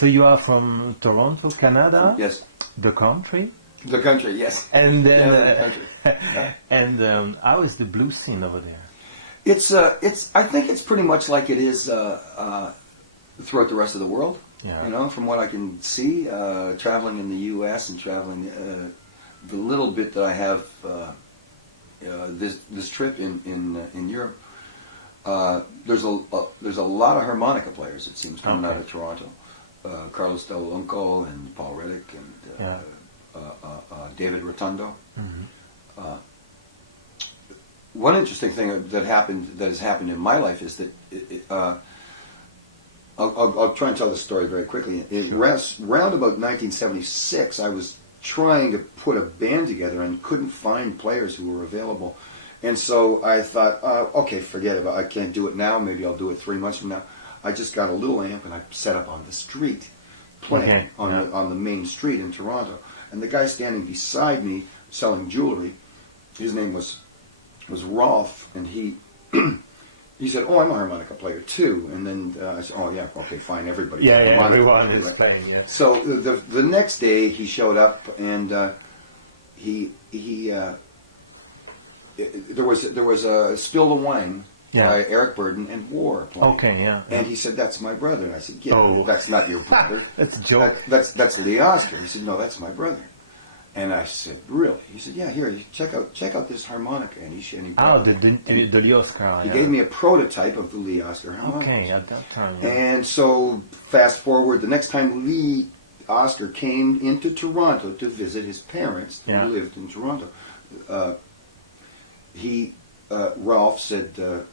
So you are from Toronto, Canada? Yes. The country? The country, yes. And then, the country. and how is the blues scene over there? It's. I think it's pretty much like it is throughout the rest of the world. Yeah. You know, from what I can see, traveling in the U.S. and traveling the little bit that I have this trip in Europe. There's a lot of harmonica players, it seems, coming out of Toronto. Carlos Del Unco and Paul Reddick and David Rotundo. Mm-hmm. One interesting thing that has happened in my life is that I'll try and tell this story very quickly. Round about 1976, I was trying to put a band together and couldn't find players who were available. And so I thought, okay, forget it. I can't do it now. Maybe I'll do it 3 months from now. I just got a little amp and I set up on the street, playing on the main street in Toronto. And the guy standing beside me selling jewelry, his name was Rolf, and he said, "Oh, I'm a harmonica player too." And then I said, "Oh yeah, okay, fine, everybody." Everyone is playing. Yeah. So the next day he showed up, and there was a Spill the Wine by Eric Burden and War playing. Okay, yeah. And he said, "That's my brother." And I said, "Yeah, that's not your brother. That's a joke. That's Lee Oscar." He said, "No, that's my brother." And I said, "Really?" He said, "Yeah, here, check out this harmonica." And he brought the Lee Oscar. He gave me a prototype of the Lee Oscar harmonica. Okay, at that time. Yeah. And so, fast forward, the next time Lee Oscar came into Toronto to visit his parents, who lived in Toronto, Ralph said,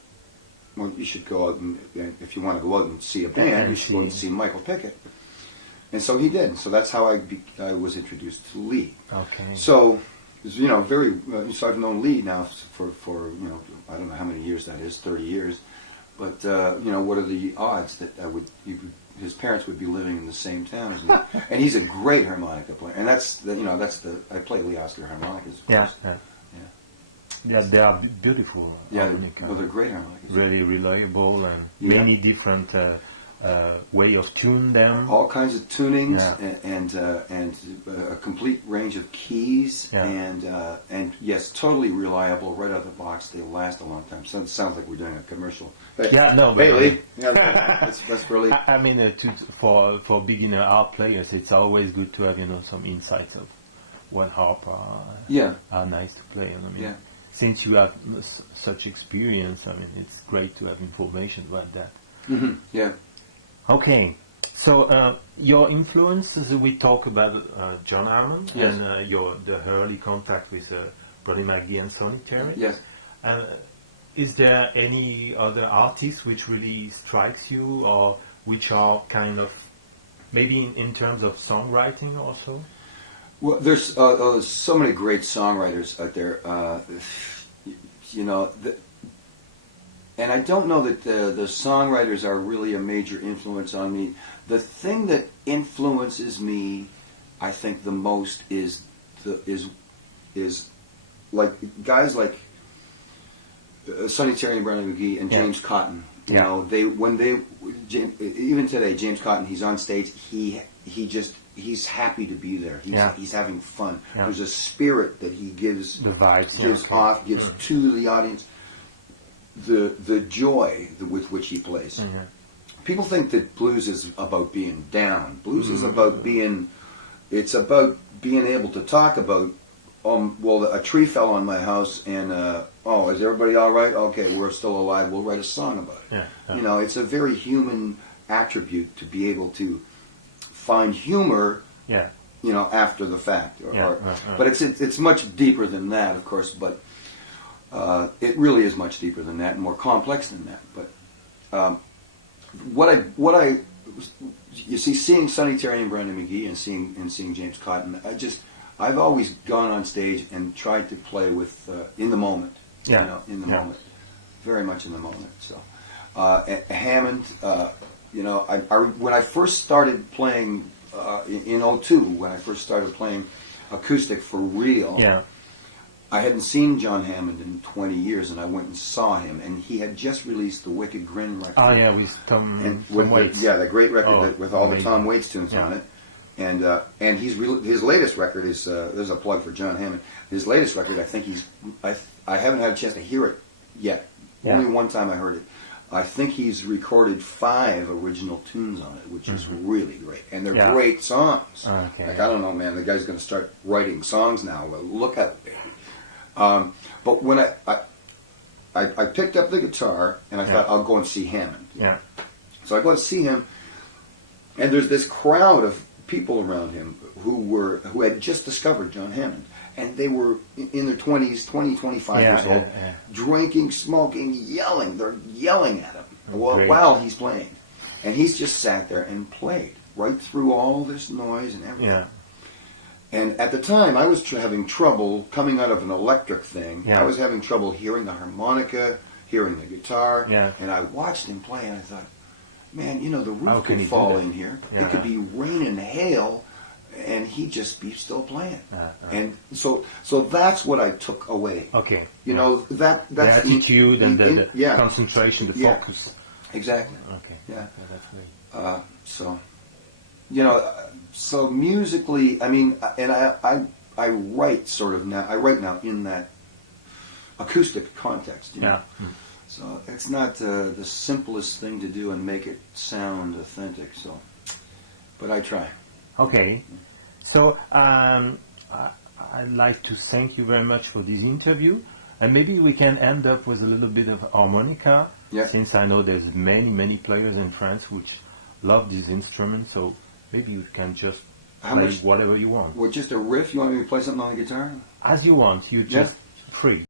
"Well, you should go out and if you want to go out and see a band, you should go out and see Michael Pickett." And so he did. So that's how I was introduced to Lee. Okay. So, you know, so I've known Lee now for you know, I don't know how many years that is, 30 years. But you know, what are the odds that his parents would be living in the same town as me? And he's a great harmonica player. And I play Lee Oscar harmonicas. Of course. Yeah, they are beautiful. Yeah, they're great harmonicas. Really reliable and many different way of tune them. All kinds of tunings and a complete range of keys and yes, totally reliable right out of the box. They last a long time. So it sounds like we're doing a commercial. Hey, hey Lee. Yeah, that's for Lee. I mean, for beginner art players, it's always good to have some insights of what harp are nice to play. And I mean, since you have such experience, I mean, it's great to have information about that. Mm-hmm. Yeah. Okay, so your influences, we talk about John Hammond and the early contact with Brody McGee and Sonny Terry. Yes. Is there any other artists which really strikes you, or which are kind of maybe in terms of songwriting also? Well, there's so many great songwriters out there. You know. And I don't know that the songwriters are really a major influence on me. The thing that influences me, I think, the most is like guys like Sonny Terry and Brandon McGee and James Cotton. You know, even today, James Cotton, he's on stage. He's happy to be there. He's having fun. Yeah. There's a spirit that he gives the vibes, gives to the audience. The joy with which he plays. Mm-hmm. People think that blues is about being down. Blues is about being able to talk about, well, a tree fell on my house and, is everybody all right? Okay, we're still alive. We'll write a song about it. Yeah. You know, it's a very human attribute to be able to find humor, you know, after the fact. But it's much deeper than that, of course, but it really is much deeper than that and more complex than that. But you see, seeing Sonny Terry and Brandon McGee and seeing James Cotton, I've always gone on stage and tried to play with in the moment. You know, in the moment, very much in the moment. So Hammond, you know, when I first started playing in '02, when I first started playing acoustic for real. I hadn't seen John Hammond in 20 years, and I went and saw him, and he had just released the Wicked Grin record. Oh yeah, with Tom Waits. Yeah, the great record with all the Tom Waits tunes on it. And his latest record is there's a plug for John Hammond. His latest record, I think I haven't had a chance to hear it yet. Yeah. Only one time I heard it. I think he's recorded 5 original tunes on it, which is really great, and they're great songs. Okay. Like, I don't know, man, the guy's going to start writing songs now. Well, look at it, baby. But when I picked up the guitar and I thought I'll go and see Hammond. Yeah. So I go and see him, and there's this crowd of people around him who had just discovered John Hammond, and they were in their 20s, 20, 25 years old, drinking, smoking, yelling. They're yelling at him while he's playing, and he's just sat there and played right through all this noise and everything. Yeah. And at the time, I was having trouble coming out of an electric thing. Yeah. I was having trouble hearing the harmonica, hearing the guitar, and I watched him play, and I thought, man, you know, the roof could fall in here. Yeah. It could be rain and hail, and he'd just be still playing. And so that's what I took away. Okay. You know, that's the attitude and the concentration, the focus. Exactly. Okay. Yeah. That's great. So, you know, so musically, I mean, and I write sort of now. I write now in that acoustic context. You know? Yeah. So it's not the simplest thing to do and make it sound authentic. So, but I try. Okay. So I'd like to thank you very much for this interview, and maybe we can end up with a little bit of harmonica. Yeah. Since I know there's many players in France which love this instrument, so maybe you can just play whatever you want. Well, just a riff? You want me to play something on the guitar? As you want. You just free.